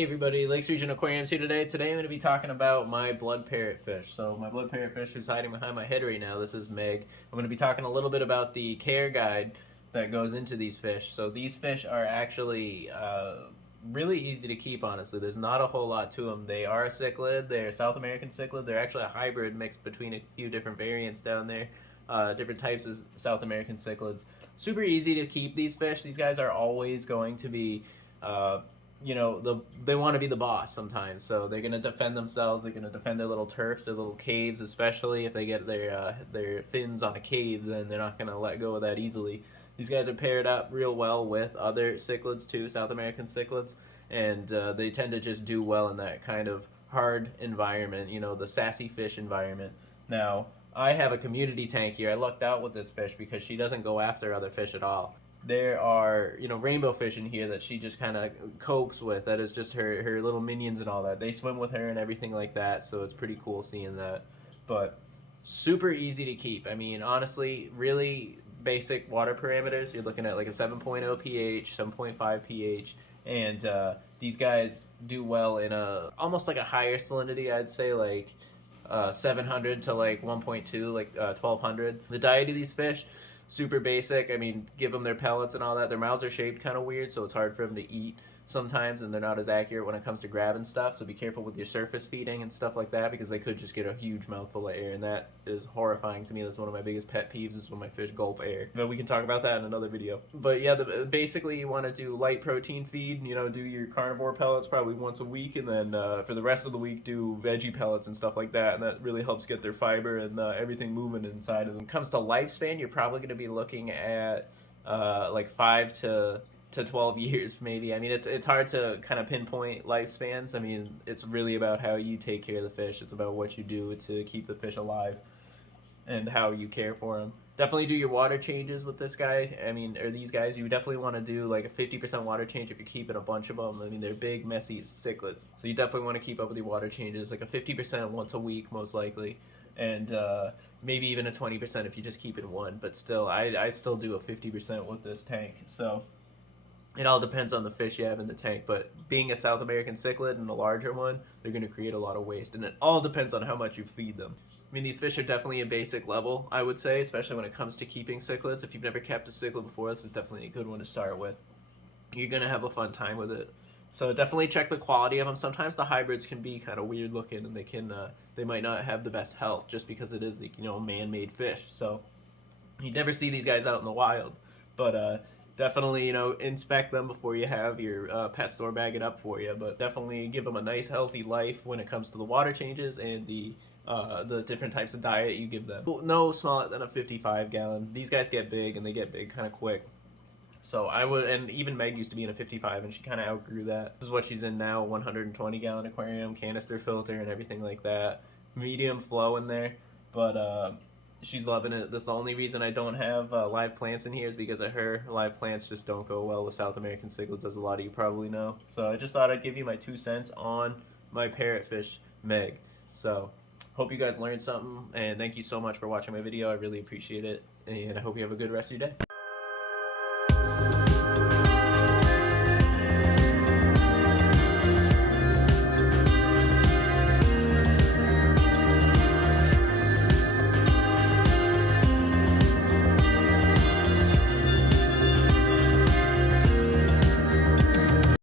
Hey everybody, Lakes Region Aquariums here today. Today I'm going to be talking about my blood parrotfish. So my blood parrotfish is hiding behind my head right now. This is Meg. I'm going to be talking a little bit about the care guide that goes into these fish. So these fish are actually really easy to keep, honestly. There's not a whole lot to them. They are a cichlid. They're a South American cichlid. They're actually a hybrid mixed between a few different variants down there. Different types of South American cichlids. Super easy to keep these fish. These guys are always going to be they want to be the boss sometimes, so they're going to defend themselves. They're going to defend their little turfs, their little caves, especially if they get their fins on a cave, then they're not going to let go of that easily. These guys are paired up real well with other cichlids too, South American cichlids, and they tend to just do well in that kind of hard environment, the sassy fish environment. Now, I have a community tank here. I lucked out with this fish because she doesn't go after other fish at all. There are, rainbow fish in here that she just kind of copes with. That is just her little minions and all that. They swim with her and everything like that, so it's pretty cool seeing that. But super easy to keep. I mean, honestly, really basic water parameters. You're looking at like a 7.0 pH, 7.5 pH, and these guys do well in almost like a higher salinity, I'd say, like 700 to like 1.2, like 1200. The diet of these fish, super basic. I mean, give them their pellets and all that. Their mouths are shaped kind of weird, so it's hard for them to eat sometimes, and they're not as accurate when it comes to grabbing stuff, so be careful with your surface feeding and stuff like that, because they could just get a huge mouthful of air, and that is horrifying to me. That's one of my biggest pet peeves, is when my fish gulp air. But we can talk about that in another video. But yeah, basically you want to do light protein feed, do your carnivore pellets probably once a week, and then for the rest of the week do veggie pellets and stuff like that, and that really helps get their fiber and everything moving inside of them. When it comes to lifespan, you're probably going to be looking at like 5 to 12 years maybe. I mean, it's hard to kind of pinpoint lifespans. I mean, it's really about how you take care of the fish. It's about what you do to keep the fish alive and how you care for them. Definitely do your water changes with this guy. I mean, or these guys, you definitely want to do like a 50% water change if you're keeping a bunch of them. I mean, they're big, messy cichlids, so you definitely want to keep up with your water changes, like a 50% once a week most likely, and maybe even a 20% if you just keep it one. But still, I still do a 50% with this tank. So it all depends on the fish you have in the tank, but being a South American cichlid and a larger one, they're going to create a lot of waste, and it all depends on how much you feed them. I mean, these fish are definitely a basic level, I would say, especially when it comes to keeping cichlids. If you've never kept a cichlid before, this is definitely a good one to start with. You're going to have a fun time with it. So definitely check the quality of them. Sometimes the hybrids can be kind of weird looking, and they might not have the best health just because it is the man-made fish. So you never see these guys out in the wild, but definitely, inspect them before you have your pet store bag it up for you. But definitely give them a nice, healthy life when it comes to the water changes and the different types of diet you give them. No smaller than a 55-gallon. These guys get big, and they get big kind of quick. So I would, and even Meg used to be in a 55, and she kind of outgrew that. This is what she's in now, 120-gallon aquarium, canister filter, and everything like that. Medium flow in there, but she's loving it. That's the only reason I don't have live plants in here, is because of her. Live plants just don't go well with South American cichlids, as a lot of you probably know. So I just thought I'd give you my 2 cents on my parrotfish, Meg. So hope you guys learned something, and thank you so much for watching my video. I really appreciate it, and I hope you have a good rest of your day.